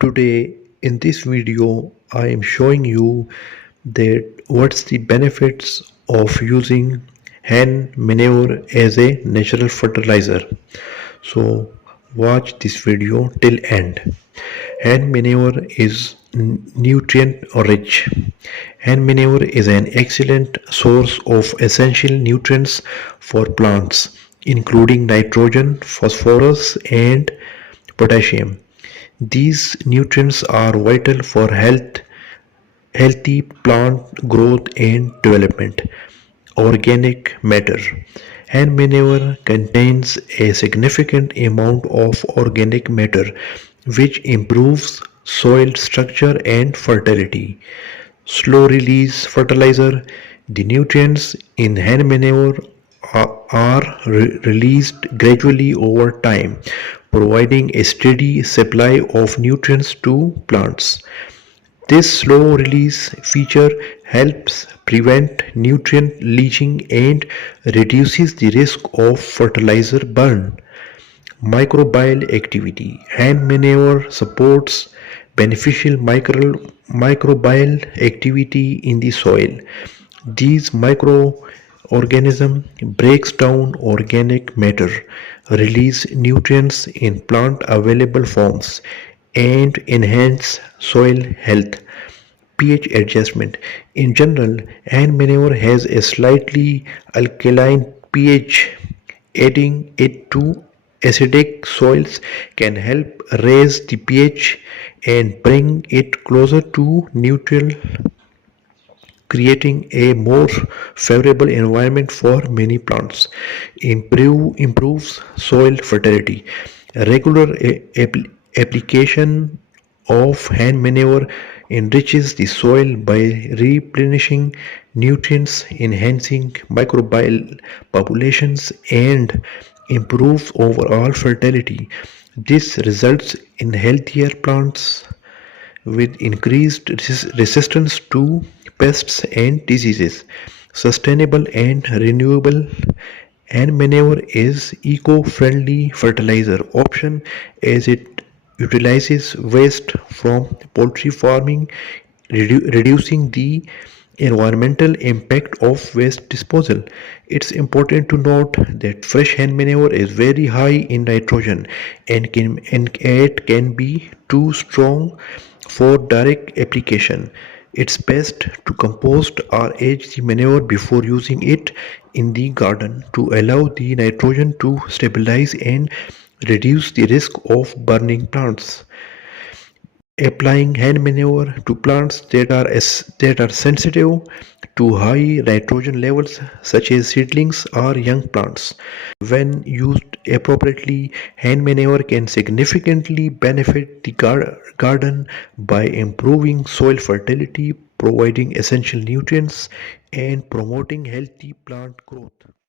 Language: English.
Today in this video I am showing you that what's the benefits of using hen manure as a natural fertilizer. So watch this video till end. Hen manure is nutrient rich. Hen manure is an excellent source of essential nutrients for plants, including nitrogen, phosphorus, and potassium. These nutrients are vital for healthy plant growth and development. Organic matter. Hand manure contains a significant amount of organic matter which improves soil structure and fertility. Slow release fertilizer. The nutrients in hand manure are released gradually over time, providing a steady supply of nutrients to plants. This slow release feature helps prevent nutrient leaching and reduces the risk of fertilizer burn. Microbial activity. Hand manure supports beneficial microbial activity in the soil. These microorganisms breaks down organic matter, release nutrients in plant available forms, and enhance soil health. pH adjustment. In general, hand manure has a slightly alkaline pH. Adding it to acidic soils can help raise the pH and bring it closer to neutral, creating a more favorable environment for many plants. Improves soil fertility. Regular application of hand manure enriches the soil by replenishing nutrients, enhancing microbial populations, and improves overall fertility. This results in healthier plants with increased resistance to pests and diseases. Sustainable and renewable and manure is eco-friendly fertilizer option as it utilizes waste from poultry farming, reducing the environmental impact of waste disposal. It's important to note that fresh hen manure is very high in nitrogen and it can be too strong for direct application. It's best to compost or age the manure before using it in the garden to allow the nitrogen to stabilize and reduce the risk of burning plants. Applying hand manure to plants that are sensitive to high nitrogen levels, such as seedlings or young plants. When used appropriately, hand manure can significantly benefit the garden by improving soil fertility, providing essential nutrients, and promoting healthy plant growth.